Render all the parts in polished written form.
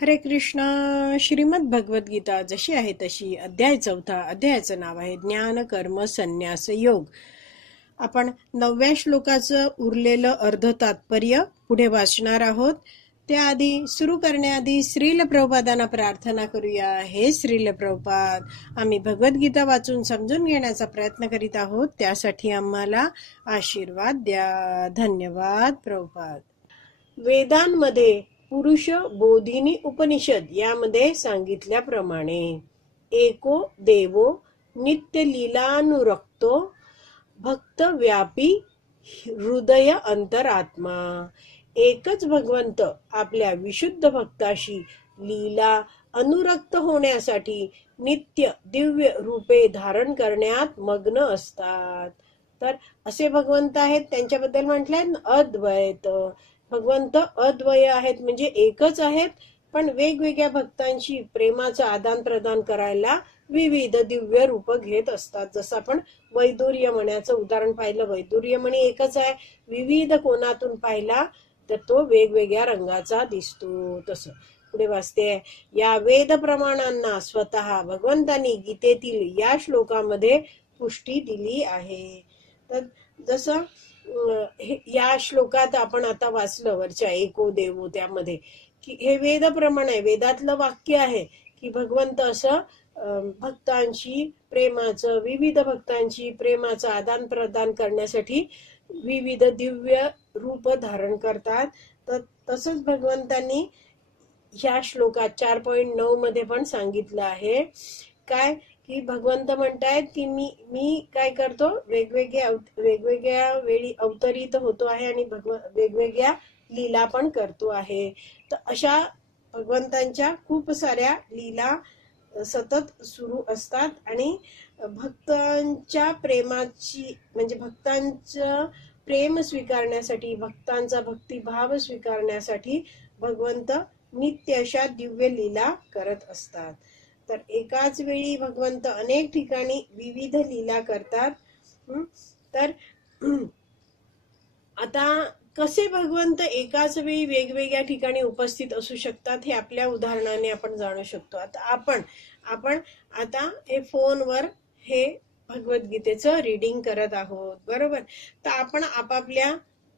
हरे कृष्ण. श्रीमद भगवत गीता जशी आहे तशी, अध्याय 4. अध्यायाचं नाव आहे ज्ञान कर्म संन्यास योग. आपण 9व्या श्लोकाचं उरलेलं अर्ध तात्पर्य पुढे वाचणार आहोत. त्याआधी सुरू करण्याआधी श्रील प्रभुपादांना प्रार्थना करूया. हे श्रील प्रभुपाद, आम्ही भगवद्गीता वाचून समजून घेण्याचा प्रयत्न करीत आहोत, त्यासाठी आम्हाला आशीर्वाद द्या. धन्यवाद प्रभुपाद. वेदांमध्ये पुरुष बोधिनी उपनिषद यामध्ये सांगितल्याप्रमाणे एको देवो नित्य लीलानुरक्तो भक्त व्यापी हृदय अंतरात्मा. एकच भगवंत आपल्या विशुद्ध भक्ताशी लीला अनुरक्त होण्यासाठी नित्य दिव्य रूपे धारण करण्यात मग्न असतात. तर असे भगवंत आहेत, त्यांच्याबद्दल म्हटलंय अद्वैत. भगवंत अद्वय आहेत म्हणजे एकच आहेत, पण वेगवेगळ्या भक्तांशी प्रेमाचं आदान प्रदान करायला विविध दिव्य रूप घेत असतात. जसं आपण वैदुर्य मण्याचं उदाहरण पाहिलं. वैदुर्य मणी एकच आहे, विविध कोणातून पाहिला तर तो वेगवेगळ्या रंगाचा दिसतो. तसं पुढे वाचते, या वेद प्रमाणांना स्वतः भगवंतांनी गीतेतील या श्लोकामध्ये पुष्टी दिली आहे. तर जसं या श्लोकात आपण आता वाचलं वरच्या एको देवो, त्यामध्ये की हे वेद प्रमाण आहे, वेदातलं वाक्य आहे की भगवंत असं भक्तांशी प्रेमाचं, विविध भक्तांशी प्रेमाचं आदान प्रदान करण्यासाठी विविध दिव्य रूप धारण करतात. तर तसंच भगवंतांनी ह्या श्लोकात 4.9 मध्ये पण सांगितलं आहे काय की भगवंत म्हणतायत की मी काय करतो, वेगवेगळ्या वेळी अवतरित होतो आहे आणि वेगवेगळ्या लीला पण करतो आहे. तर अशा भगवंतांच्या खूप साऱ्या लीला सतत सुरू असतात आणि भक्तांच्या प्रेमाची म्हणजे भक्तांचं प्रेम स्वीकारण्यासाठी, भक्तांचा भक्तिभाव स्वीकारण्यासाठी भगवंत नित्य अशा दिव्य लीला करत असतात. तर एकाच वेळी भगवंत अनेक ठिकाणी विविध लीला करतात. तर आता कसे भगवंत एकाच वेळी वेगवेगळ्या ठिकाणी उपस्थित असू शकतात हे आपल्या उदाहरणाने आपण जाणू शकतो. आता आपण आता हे फोनवर हे भगवद्गीतेचं रीडिंग करत आहोत, बरोबर. तर आपण आपापल्या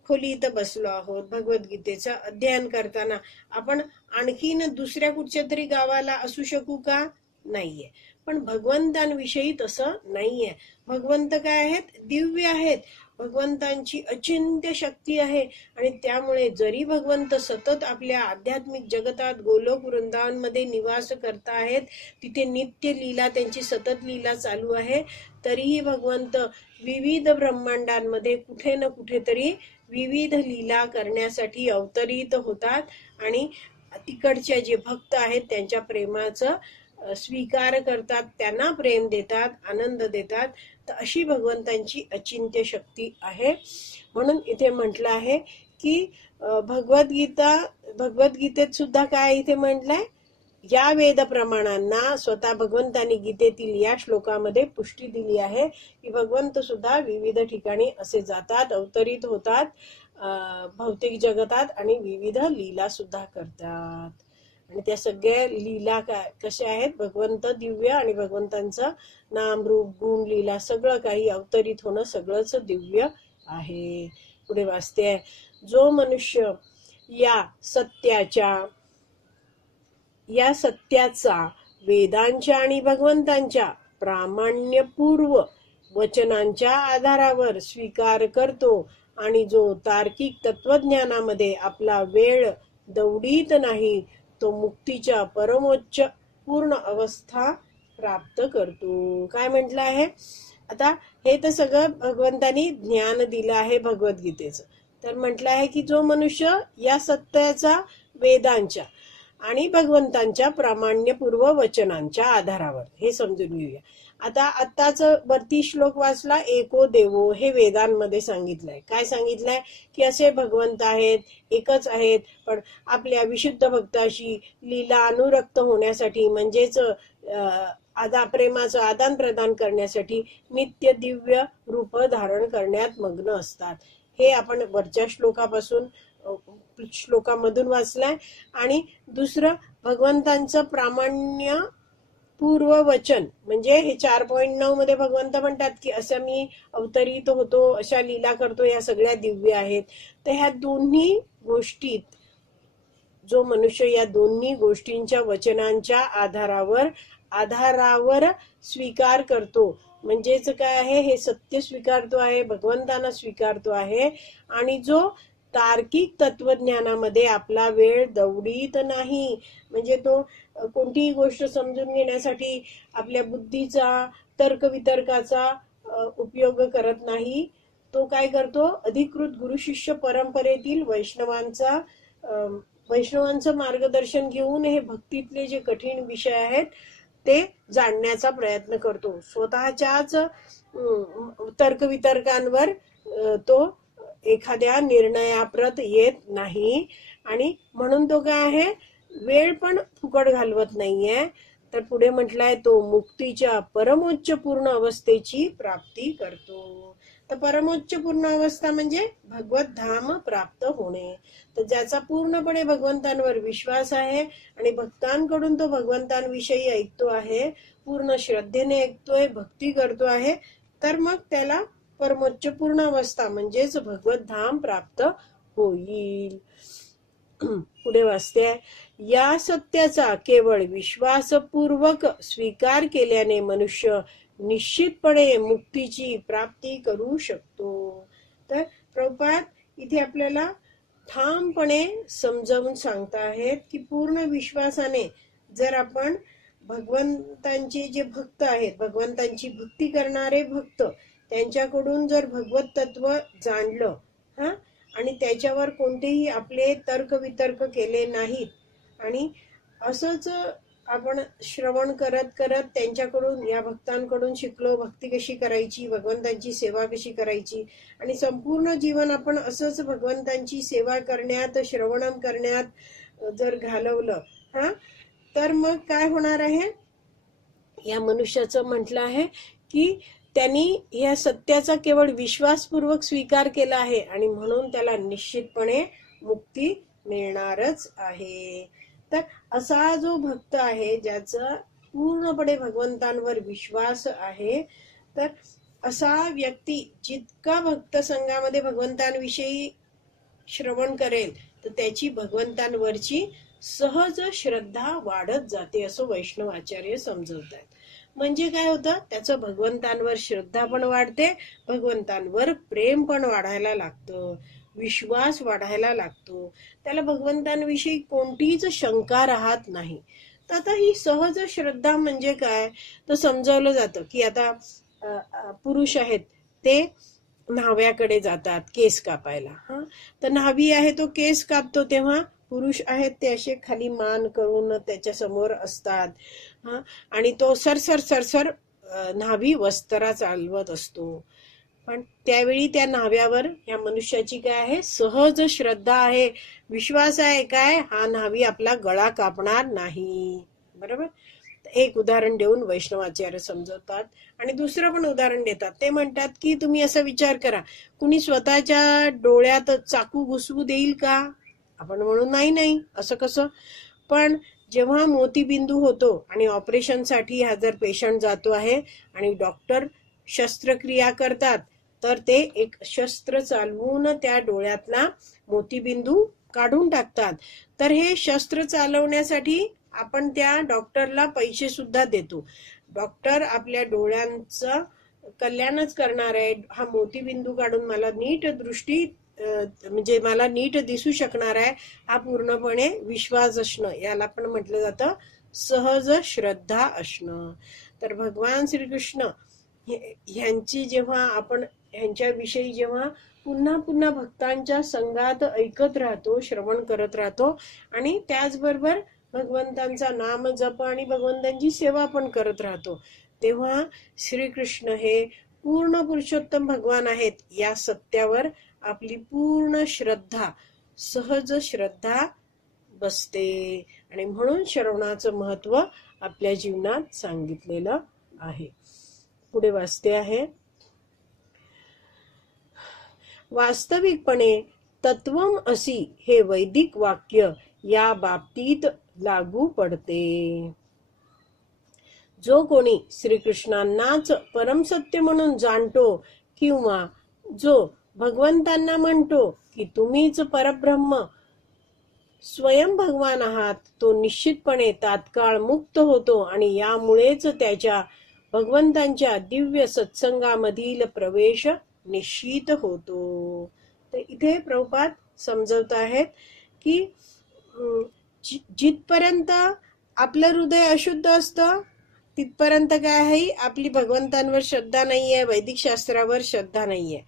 खोलीत बसलो आहोत. भगवद्गीतेचं अध्ययन करताना आपण आणखीन दुसऱ्या कुठच्या तरी गावाला असू शकू का? नाहीये. पण भगवंतांविषयी तसं नाहीये. भगवंत काय आहेत? दिव्य आहेत. भगवंतांची अचिंत्य शक्ती आहे आणि त्यामुळे जरी भगवंत सतत आपल्या आध्यात्मिक जगतात गोलोक वृंदावन मध्ये निवास करतायत, तिथे नित्य लीला, त्यांची सतत लीला चालू आहे, तरीही भगवंत विविध ब्रह्मांडांमध्ये कुठे ना कुठेतरी विविध लीला करण्यासाठी अवतरित होतात आणि तिकडच्या जे भक्त आहेत त्यांच्या प्रेमाचं स्वीकार करतात, त्यांना प्रेम देतात, आनंद देतात. तर अशी भगवंतांची अचिंत्य शक्ती आहे. म्हणून इथे म्हटलं आहे की भगवद्गीतेत सुद्धा काय इथे म्हटलंय, या वेद प्रमाणांना स्वतः भगवंतांनी गीतेतील या श्लोकामध्ये पुष्टी दिली आहे की भगवंत सुद्धा विविध ठिकाणी असे जातात, अवतरित होतात भौतिक जगतात आणि विविध लीला सुद्धा करतात. आणि त्या सगळ्या लीला कशा आहेत? भगवंत दिव्य आणि भगवंतांचं नाम रूप गुण लीला सगळं काही अवतरित होणं सगळंच दिव्य आहे. पुढे वाचते, जो मनुष्य या सत्याचा वेदांच्या आणि भगवंतांच्या प्रामाण्यपूर्व वचनांच्या आधारावर स्वीकार करतो आणि जो तार्किक तत्वज्ञानामध्ये आपला वेळ दौडीत नाही, तो मुक्तीच्या परमोच्च पूर्ण अवस्था प्राप्त करतो. काय म्हटलं आहे आता? हे तर सगळं भगवंतांनी ज्ञान दिलं आहे भगवद्गीतेचं. तर म्हटलं आहे की जो मनुष्य या सत्याचा वेदांच्या आणि भगवंतांच्या प्रामाण्यपूर्व वचनांच्या आधारावर, हे समजून घेऊया. आता आत्ताच वरती श्लोक वाचला, एको देवो, हे वेदांमध्ये सांगितलंय. काय सांगितलंय की असे भगवंत आहेत, एकच आहेत, पण आपल्या विशुद्ध भक्ताशी लीला अनुरक्त होण्यासाठी म्हणजेच प्रेमाचं आदान प्रदान करण्यासाठी नित्य दिव्य रूप धारण करण्यात मग्न असतात. हे आपण वरच्या श्लोकामधून वाचलाय. आणि दुसरं भगवंतांचं प्रामाण्य पूर्व वचन म्हणजे हे 4.9 मध्ये भगवंत म्हणतात की असं मी अवतरित होतो, अशा लीला करतो, या सगळ्या दिव्य आहेत. तर ह्या दोन्ही गोष्टीत जो मनुष्य या दोन्ही गोष्टींच्या वचनांच्या आधारावर स्वीकार करतो, म्हणजेच काय आहे, हे सत्य स्वीकारतो आहे, भगवंतांना स्वीकारतो आहे, आणि जो तार्किक तत्वज्ञानामध्ये आपला वेळ दवडीत नाही, म्हणजे तो कोणतीही गोष्ट समजून घेण्यासाठी आपल्या बुद्धीचा, तर्कवितर्काचा उपयोग करत नाही. तो काय करतो, अधिकृत गुरु शिष्य परंपरेतील वैष्णवांचं मार्गदर्शन घेऊन हे भक्तीतले जे कठीण विषय आहेत ते जाणण्याचा प्रयत्न करतो. स्वतःच्याच तर्कवितर्कांवर तो एखाद्या निर्णयाप्रत येत नाही, आणि म्हणून तो काय आहे, वेळ पण फुकट घालवत नाहीये. तर पुढे म्हटलंय, तो मुक्तीच्या परमोच्च पूर्ण अवस्थेची प्राप्ती करतो. तर परमोच्च पूर्ण अवस्था म्हणजे भगवत धाम प्राप्त होणे. तर ज्याचा पूर्णपणे भगवंतांवर विश्वास आहे आणि भक्तांकडून तो भगवंतांविषयी ऐकतो आहे, पूर्ण श्रद्धेने ऐकतोय, भक्ती करतो आहे, तर मग त्याला परमोच्च पूर्ण अवस्था म्हणजेच भगवत धाम प्राप्त होईल. पुढे वाचते, या सत्याचा केवळ विश्वासपूर्वक स्वीकार केल्याने मनुष्य निश्चितपणे मुक्तीची प्राप्ती करू शकतो. तर प्रभुपाद इथे आपल्याला ठामपणे समजावून सांगता आहेत की पूर्ण विश्वासाने जर आपण भगवंतांचे जे भक्त आहेत, भगवंतांची भक्ती करणारे भक्त, त्यांच्याकडून जर भगवत तत्व जाणलं आणि त्याच्यावर कोणतेही आपले तर्क वितर्क केले नाहीत, आणि असंच आपण श्रवण करत करत त्यांच्याकडून, या भक्तांकडून शिकलो भक्ती कशी करायची, भगवंतांची सेवा कशी करायची, आणि संपूर्ण जीवन आपण असंच भगवंतांची सेवा करण्यात, श्रवणम करण्यात जर घालवलं तर मग काय होणार आहे, या मनुष्याचं म्हटलं आहे की त्यांनी या सत्याचा केवळ विश्वासपूर्वक स्वीकार केला आहे आणि म्हणून त्याला निश्चितपणे मुक्ती मिळणारच आहे. तर असा जो भक्त आहे, ज्याचा पूर्णपणे भगवंतांवर विश्वास आहे, तर असा व्यक्ती जितका भक्त संघामध्ये भगवंतांविषयी श्रवण करेल तर त्याची भगवंतांवरची सहज श्रद्धा वाढत जाते, असं वैष्णव आचार्य समजवतात. म्हणजे काय होतं, त्याचं भगवंतांवर श्रद्धा पण वाढते, भगवंतांवर प्रेम पण वाढायला लागतं, विश्वास वाढायला लागतो, त्याला भगवंतांविषयी कोणतीच शंका राहत नाही. तर आता ही सहज श्रद्धा म्हणजे काय, तर समजावलं जातं की आता पुरुष आहेत ते न्हाव्याकडे जातात केस कापायला, तर न्हावी आहे तो केस कापतो, तेव्हा पुरुष आहेत ते असे खाली मान करून त्याच्या समोर असतात, आणि तो सरसर न्हावी वस्त्रा चालवत असतो. पण त्यावेळी त्या न्हाव्यावर या मनुष्याची काय आहे, सहज श्रद्धा आहे, विश्वास आहे, काय, हा न्हावी आपला गळा कापणार नाही. बरोबर. एक उदाहरण देऊन वैष्णवाचार्य समजवतात, आणि दुसरं पण उदाहरण देतात. ते म्हणतात की तुम्ही असा विचार करा, कुणी स्वतःच्या डोळ्यात चाकू घुसवू देईल का? आपण म्हणू नाही, असं कसं. पण जेव्हा मोतीबिंदू होतो आणि ऑपरेशन साठी हा जर पेशंट जातो आहे आणि डॉक्टर शस्त्रक्रिया करतात, तर ते एक शस्त्र चालवून त्या डोळ्यातला मोतीबिंदू काढून टाकतात. तर हे शस्त्र चालवण्यासाठी आपण त्या डॉक्टरला पैसे सुद्धा देतो. डॉक्टर आपल्या डोळ्यांचं कल्याणच करणार आहे, हा मोतीबिंदू काढून मला नीट दृष्टी म्हणजे मला नीट दिसू शकणार आहे, हा पूर्णपणे विश्वास असणं, याला पण म्हटलं जातं सहज श्रद्धा असणं. तर भगवान श्रीकृष्ण ह्यांची जेव्हा आपण ह्यांच्याविषयी जेव्हा पुन्हा पुन्हा भक्तांच्या संघात ऐकत राहतो, श्रवण करत राहतो, आणि त्याचबरोबर भगवंतांचा नाम जप आणि भगवंतांची सेवा पण करत राहतो, तेव्हा श्रीकृष्ण हे पूर्ण पुरुषोत्तम भगवान आहेत, या सत्यावर आपली पूर्ण श्रद्धा, सहज श्रद्धा बसते. आणि म्हणून श्रवणाचं महत्व आपल्या जीवनात सांगितलेलं आहे. पुढे वाचते आहे, वास्तविकपणे तत्वम असी हे वैदिक वाक्य या बाबतीत लागू पडते. जो कोणी श्रीकृष्णांनाच परमसत्य म्हणून जाणतो किंवा जो भगवंतांना म्हणतो की तुम्हीच परब्रह्म स्वयं भगवान आहात, तो निश्चितपणे तात्काळ मुक्त होतो आणि यामुळेच त्याच्या भगवंतांच्या दिव्य सत्संगामधील प्रवेश निश्चित होतो. तर इथे प्रभुपाद समजवत आहेत की जिथपर्यंत आपलं हृदय अशुद्ध असतं तिथपर्यंत काय आहे, आपली भगवंतांवर श्रद्धा नाहीये, वैदिक शास्त्रावर श्रद्धा नाहीये.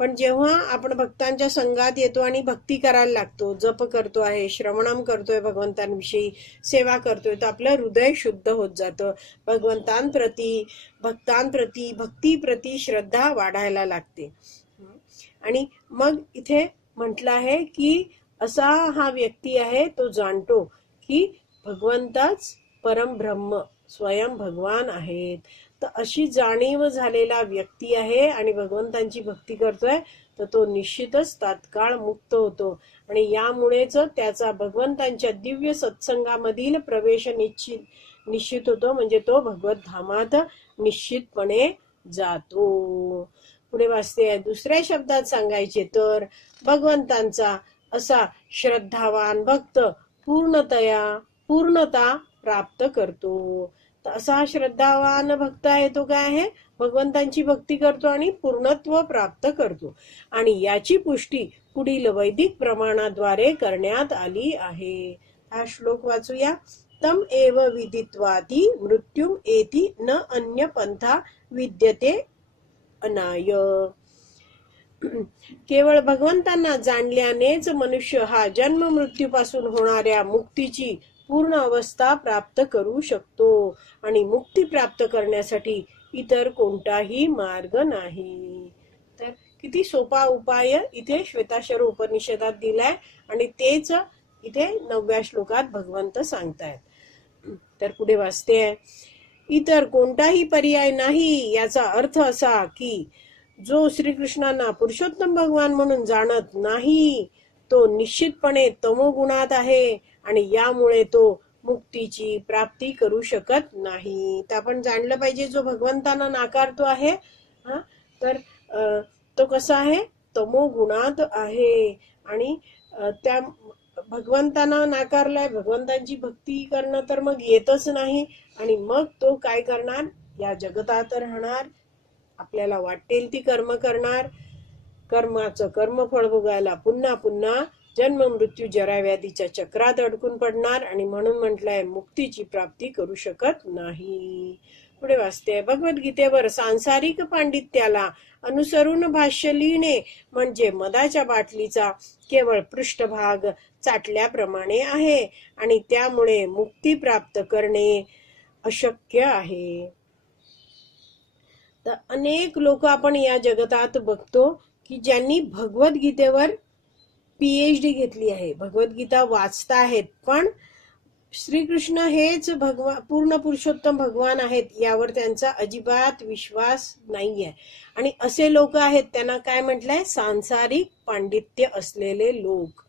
पण जेव्हा आपण भक्तांच्या संघात येतो आणि भक्ती करायला लागतो, जप करतो आहे, श्रवणम करतोय, भगवंतांविषयी सेवा करतोय, तर आपलं हृदय शुद्ध होत जातं. भगवंतांप्रती भक्तांप्रती भक्तीप्रती श्रद्धा वाढायला लागते. आणि मग इथे म्हटलं आहे की असा हा व्यक्ती आहे तो जाणतो की भगवंताच परमब्रह्म स्वयं भगवान आहेत. तर अशी जाणीव झालेला व्यक्ती आहे आणि भगवंतांची भक्ती करतोय, तर तो निश्चितच तात्काळ मुक्त होतो आणि यामुळेच त्याचा भगवंतांच्या दिव्य सत्संगामधील प्रवेश निश्चित होतो, म्हणजे तो भगवत धामात निश्चितपणे जातो. पुढे वाचते. दुसऱ्या शब्दात सांगायचे तर भगवंतांचा असा श्रद्धावान भक्त पूर्णता प्राप्त करतो. तर असा श्रद्धावान भक्त आहे तो काय आहे, भगवंतांची भक्ती करतो आणि पूर्णत्व प्राप्त करतो. आणि याची पुष्टी पुढील वैदिक प्रमाणाद्वारे करण्यात आली आहे. हा श्लोक वाचूया. तम एव विदित्वाती मृत्युम एति न अन्य पंथा विद्यते अनाय. केवळ भगवंतांना जाणल्यानेच मनुष्य हा जन्म मृत्यूपासून होणाऱ्या मुक्तीची पूर्ण अवस्था प्राप्त करू शकतो आणि मुक्ती प्राप्त करण्यासाठी इतर कोणताही मार्ग नाही. तर किती सोपा उपाय इथे श्वेताश्वर उपनिषदात दिलाय आणि तेच इथे 9व्या श्लोकात भगवंत सांगतायत. तर पुढे वाचते. इतर कोणताही पर्याय नाही याचा अर्थ असा की जो श्रीकृष्णांना पुरुषोत्तम भगवान म्हणून जाणत नाही तो निश्चितपणे तमोगुणात आहे आणि यामुळे तो मुक्तीची प्राप्ती करू शकत नाही. तर आपण जाणलं पाहिजे जो भगवंतांना नाकारतो आहे तर तो कसा आहे, तमोगुणात आहे. आणि त्या भगवंतांना नाकारलाय, भगवंतांची भक्ती करणं तर मग येतच नाही आणि मग तो काय करणार, या जगतात राहणार, आपल्याला वाटेल ती कर्म करणार, कर्माचं कर्मफळ भोगायला पुन्हा पुन्हा जन्म मृत्यू जरा व्याधीच्या चक्रात अडकून पडणार आणि म्हणून म्हटलंय मुक्तीची प्राप्ती करू शकत नाही. पुढे वाचते. भगवद्गीतेवर सांसारिक पांडित्याला अनुसरून भाष्य लिहिणे म्हणजे मधाच्या बाटलीचा केवळ पृष्ठभाग चाटल्याप्रमाणे आहे आणि त्यामुळे मुक्ती प्राप्त करणे अशक्य आहे. तर अनेक लोक आपण या जगतात बघतो की ज्यांनी भगवद्गीतेवर PhD घेतली आहे, भगवद्गीता वाचता आहेत, पण श्रीकृष्ण हेच पूर्ण पुरुषोत्तम भगवान आहेत यावर त्यांचा अजिबात विश्वास नाहीये. आणि असे लोक आहेत, त्यांना काय म्हटलंय, सांसारिक पांडित्य असलेले लोक.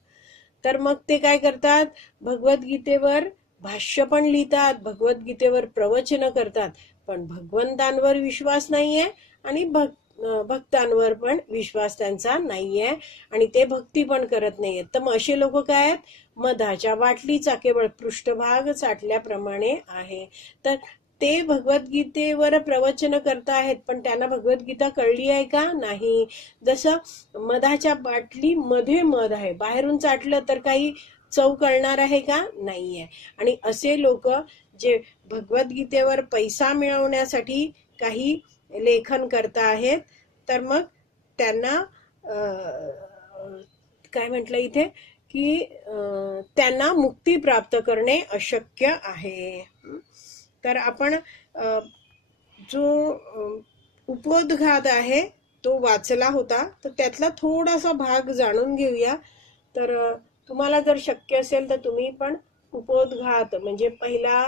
तर मग ते काय करतात, भगवद्गीतेवर भाष्य पण लिहितात, भगवद्गीतेवर प्रवचन करतात, पण भगवंतांवर विश्वास नाहीये आणि भक्तांवर पण विश्वास त्यांचा नाहीये आणि ते भक्ती पण करत नाहीये. तर मग असे लोक काय आहेत, मधाच्या बाटलीचा केवळ पृष्ठभाग चाटल्याप्रमाणे आहे. तर ते भगवद्गीतेवर प्रवचन करता आहेत, पण त्यांना भगवद्गीता कळली आहे का, नाही. जसं मधाच्या बाटली मध्ये मध आहे, बाहेरून चाटलं तर काही चव कळणार आहे का, नाहीये. आणि असे लोक जे भगवद्गीतेवर पैसा मिळवण्यासाठी काही लेखन करता आहेत, तर मग त्यांना काय म्हटलं इथे की त्यांना मुक्ती प्राप्त करणे अशक्य आहे. तर आपण जो उपोद्घात आहे तो वाचला होता, तर त्यातला थोडासा भाग जाणून घेऊया. तर तुम्हाला जर शक्य असेल तर तुम्ही पण उपोद्घात म्हणजे पहिला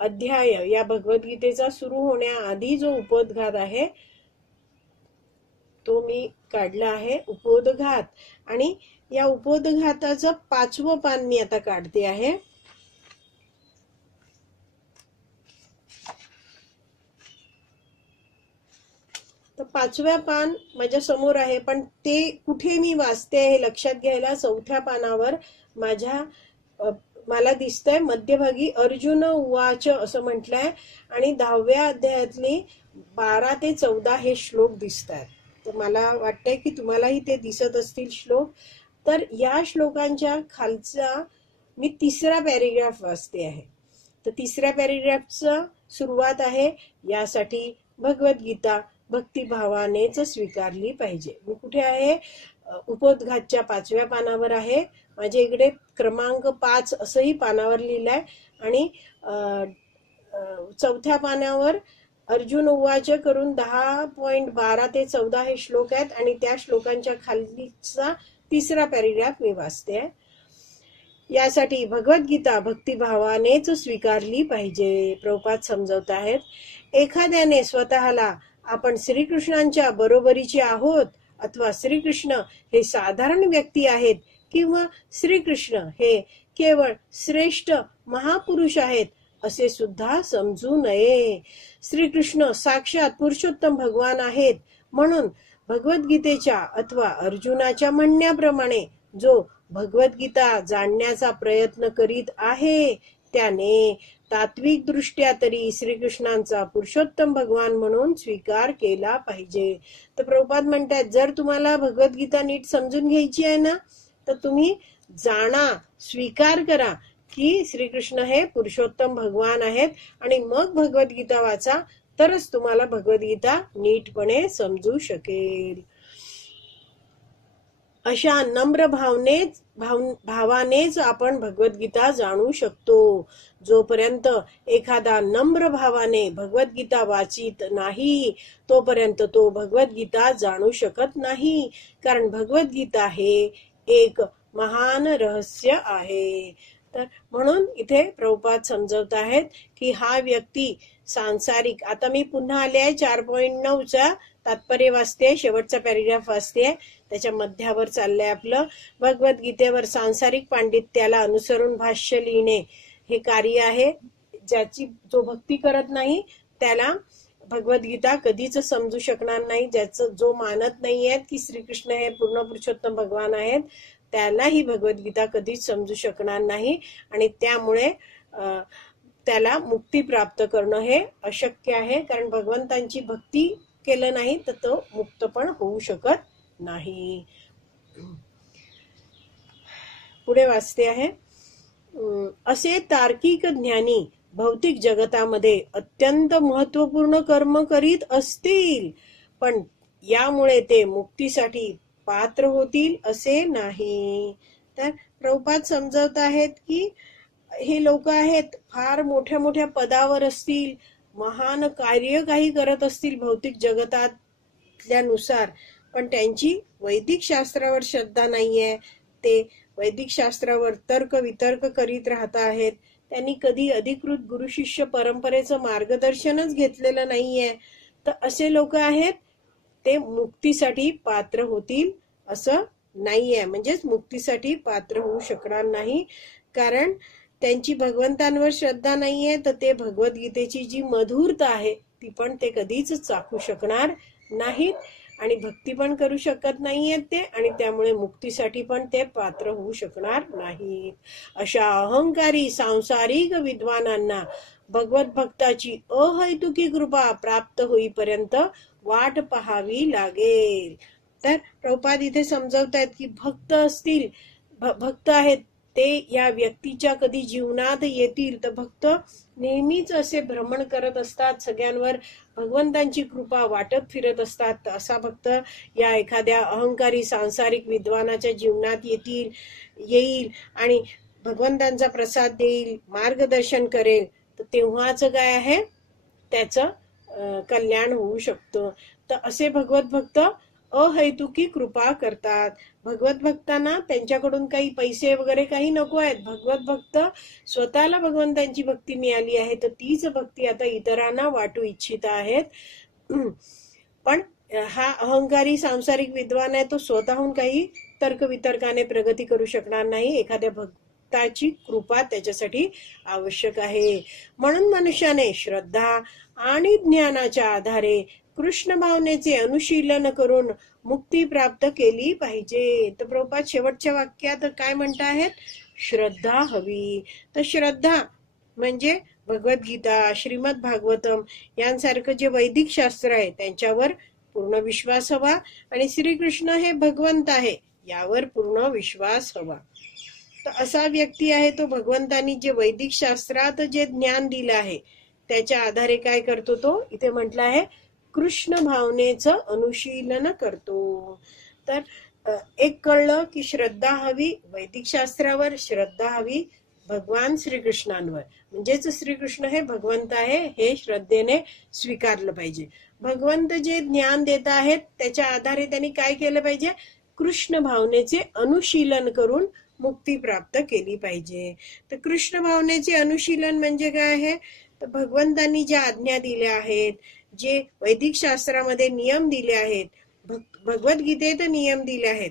अध्याय या भगवद्गीतेचा सुरू होण्याआधी जो उपोद्घात आहे तो मी काढला आहे, उपोद्घात. आणि या उपोद्घाताचं 5वं पान मी आता काढते आहे. 5व्या पान माझ्या समोर आहे, पण ते कुठे मी वाचते हे लक्षात घ्यायला 4थ्या पानावर मला दिसतंय मध्यभागी अर्जुन उवाच असं म्हटलंय आणि 10व्या अध्यायातली 12 ते 14 हे श्लोक दिसत आहेत. तर मला वाटतंय की तुम्हालाही ते दिसत असतील श्लोक. तर या श्लोकांच्या खालचा मी 3रा पॅरेग्राफ वाचते आहे. तर 3ऱ्या पॅरेग्राफचं सुरुवात आहे, यासाठी भगवद्गीता भक्तिभावानेच स्वीकारली पाहिजे. मी कुठे आहे? उपोद्घातच्या 5व्या पानावर आहे. माझ्या इकडे क्रमांक 5 असंही पानावर लिहिलंय आणि 4थ्या पानावर अर्जुन उवाच करून 10.12 ते 14 हे श्लोक आहेत आणि त्या श्लोकांच्या खालीचा 3रा पॅरेग्राफ मी वाचते. यासाठी भगवद्गीता भक्तिभावानेच स्वीकारली पाहिजे. प्रभुपाद समजवत आहेत, एखाद्याने स्वतःला आपण श्रीकृष्णांच्या बरोबरीचे आहोत अथवा श्रीकृष्ण हे साधारण व्यक्ती आहेत किंवा श्रीकृष्ण हे केवळ श्रेष्ठ महापुरुष आहेत असे सुद्धा समजू नये. श्रीकृष्ण साक्षात पुरुषोत्तम भगवान आहेत. म्हणून भगवद्गीतेच्या अथवा अर्जुनाच्या म्हणण्याप्रमाणे जो भगवद्गीता जाणण्याचा प्रयत्न करीत आहे त्याने तात्विक दृष्ट्या तरी श्रीकृष्णांचा पुरुषोत्तम भगवान म्हणून स्वीकार केला पाहिजे. तर प्रभुपाद म्हणतात, जर तुम्हाला भगवद्गीता नीट समजून घ्यायची आहे ना, तर तुम्ही जाणा, स्वीकार करा की श्रीकृष्ण हे पुरुषोत्तम भगवान आहेत आणि मग भगवद्गीता वाचा, तरच तुम्हाला भगवद्गीता नीटपणे समजू शकेल. अशा नम्र भावानेच आपण भगवद्गीता जाणू शकतो. जोपर्यंत एखादा नम्र भावाने भगवद्गीता वाचित नाही तोपर्यंत तो भगवद्गीता जाणू शकत नाही. कारण भगवद्गीता हे एक महान रहस्य आहे. तर म्हणून इथे प्रभुपाद समजवत आहेत की हा व्यक्ती सांसारिक, आता मी पुन्हा आले आहे 4.9चा तात्पर्य वाचते, शेवटचा पॅरेग्राफ वाचते, त्याच्या मध्यावर चाललंय आपलं. भगवद्गीतेवर सांसारिक पांडित्याला अनुसरून भाष्य लिहिणे हे कार्य आहे. जो भक्ती करत नाही त्याला भगवद्गीता कधीच समजू शकणार नाही. जो मानत नाहीये की श्रीकृष्ण हे पूर्ण पुरुषोत्तम भगवान आहेत त्याला ही भगवद्गीता कधीच समजू शकणार नाही आणि त्यामुळे त्याला मुक्ती प्राप्त करणं हे अशक्य आहे. कारण भगवंतांची भक्ती केलं नाही तर तो मुक्त पण होऊ शकत नाही. पुढे वाचते आहे, असे तार्किक ज्ञानी भौतिक जगतामध्ये अत्यंत महत्वपूर्ण कर्म करीत असतील पण यामुळे ते मुक्तीसाठी पात्र होतील असे नाही. तर प्रभुपाद समजवत आहेत की हे लोक आहेत, फार मोठ्या मोठ्या पदावर असतील, महान कार्य काही करत असतील भौतिक जगतातल्यानुसार, पण त्यांची वैदिक शास्त्रावर श्रद्धा नाहीये. ते वैदिक शास्त्रावर तर्क वितर्क करीत राहत आहेत. त्यांनी कधी अधिकृत गुरु शिष्य परंपरेचं मार्गदर्शनच घेतलेलं नाहीये. तर असे लोक आहेत, ते मुक्तीसाठी पात्र होतील असं नाहीये. म्हणजेच मुक्तीसाठी पात्र होऊ शकणार नाही. कारण त्यांची भगवंतांवर श्रद्धा नाहीये. तर ते भगवद्गीतेची जी मधुरता आहे ती पण ते कधीच चाखू शकणार नाहीत आणि भक्ती पण करू शकत नाहीयेत ते, आणि त्यामुळे मुक्तीसाठी पण ते पात्र होऊ शकणार नाहीत. अशा अहंकारी सांसारिक विद्वानांना भगवत भक्ताची अहैतुकी कृपा प्राप्त होईपर्यंत वाट पाहावी लागेल. तर प्रभुपाद इथे समजवतायत की भक्त आहेत ते या व्यक्तीच्या कधी जीवनात येतील तर भक्त नेहमीच असे भ्रमण करत असतात, सगळ्यांवर भगवंतांची कृपा वाटत फिरत असतात. असा भक्त या एखाद्या अहंकारी सांसारिक विद्वानाच्या जीवनात येईल आणि भगवंतांचा प्रसाद देईल, मार्गदर्शन करेल, तर तेव्हाच काय आहे त्याचं कल्याण होऊ शकतं. तर असे भगवत भक्त अहैतुकी कृपा करतात. भगवत भक्तांना त्यांच्याकडून काही पैसे वगैरे काही नको आहेत. भगवत भक्त स्वतःला भगवंतांची भक्ती मिळाली आहे तर तीच भक्ती आता इतरांना वाटू इच्छित आहेत. पण हा अहंकारी सांसारिक विद्वान आहे, तो स्वतःहून काही तर्कवितर्काने प्रगती करू शकणार नाही. एखाद्या भक्ताची कृपा त्याच्यासाठी आवश्यक आहे. म्हणून मनुष्याने श्रद्धा आणि ज्ञानाच्या आधारे कृष्ण भावनेचे अनुशीलन करून मुक्ती प्राप्त केली पाहिजे. तर प्रभुपाद शेवटच्या वाक्यात काय म्हणत आहेत? श्रद्धा हवी. तर श्रद्धा म्हणजे भगवद्गीता, श्रीमद भागवतम यांसारखं जे वैदिक शास्त्र आहे त्यांच्यावर पूर्ण विश्वास हवा, आणि श्रीकृष्ण हे भगवंत आहे यावर पूर्ण विश्वास हवा. तर असा व्यक्ती आहे तो भगवंतांनी जे वैदिक शास्त्रात जे ज्ञान दिलं आहे त्याच्या आधारे काय करतो? तो इथे म्हटलं आहे कृष्ण भावनेचं अनुशीलन करतो. तर एक कळलं की श्रद्धा हवी वैदिक शास्त्रावर, श्रद्धा हवी भगवान श्रीकृष्णांवर, म्हणजेच श्रीकृष्ण हे भगवंत आहे हे श्रद्धेने स्वीकारलं पाहिजे. भगवंत जे ज्ञान देत आहेत त्याच्या आधारे त्यांनी काय केलं पाहिजे? कृष्ण भावनेचे अनुशीलन करून मुक्ती प्राप्त केली पाहिजे. तर कृष्ण भावनेचे अनुशीलन म्हणजे काय आहे? तर भगवंतांनी ज्या आज्ञा दिल्या आहेत, जे वैदिक शास्त्रामध्ये नियम दिले आहेत, भगवद्गीतेत नियम दिले आहेत,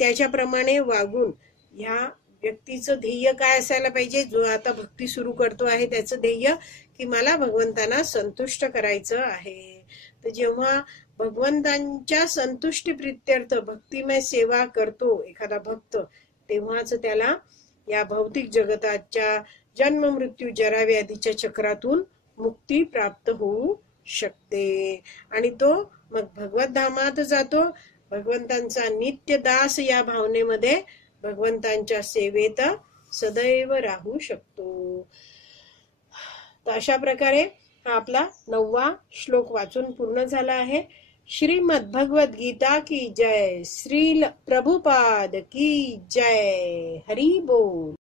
त्याच्याप्रमाणे वागून ह्या व्यक्तीचं ध्येय काय असायला पाहिजे? जो आता भक्ती सुरू करतो आहे त्याचं ध्येय की मला भगवंतांना संतुष्ट करायचं आहे. तर जेव्हा भगवंतांच्या संतुष्टी प्रित्यर्थ भक्तिमय सेवा करतो एखादा भक्त, तेव्हाच त्याला या भौतिक जगताच्या जन्म मृत्यू जरा व्याधीच्या चक्रातून मुक्ती प्राप्त होऊ शकते, आणि तो मग भगवत धामात जातो. भगवंतांचा नित्य दास या भावनेमध्ये भगवंतांच्या सेवेत सदैव राहू शकतो. तर अशा प्रकारे हा आपला 9वा श्लोक वाचून पूर्ण झाला आहे. श्रीमद भगवद गीता की जय. श्रील प्रभुपाद की जय. हरी बोल.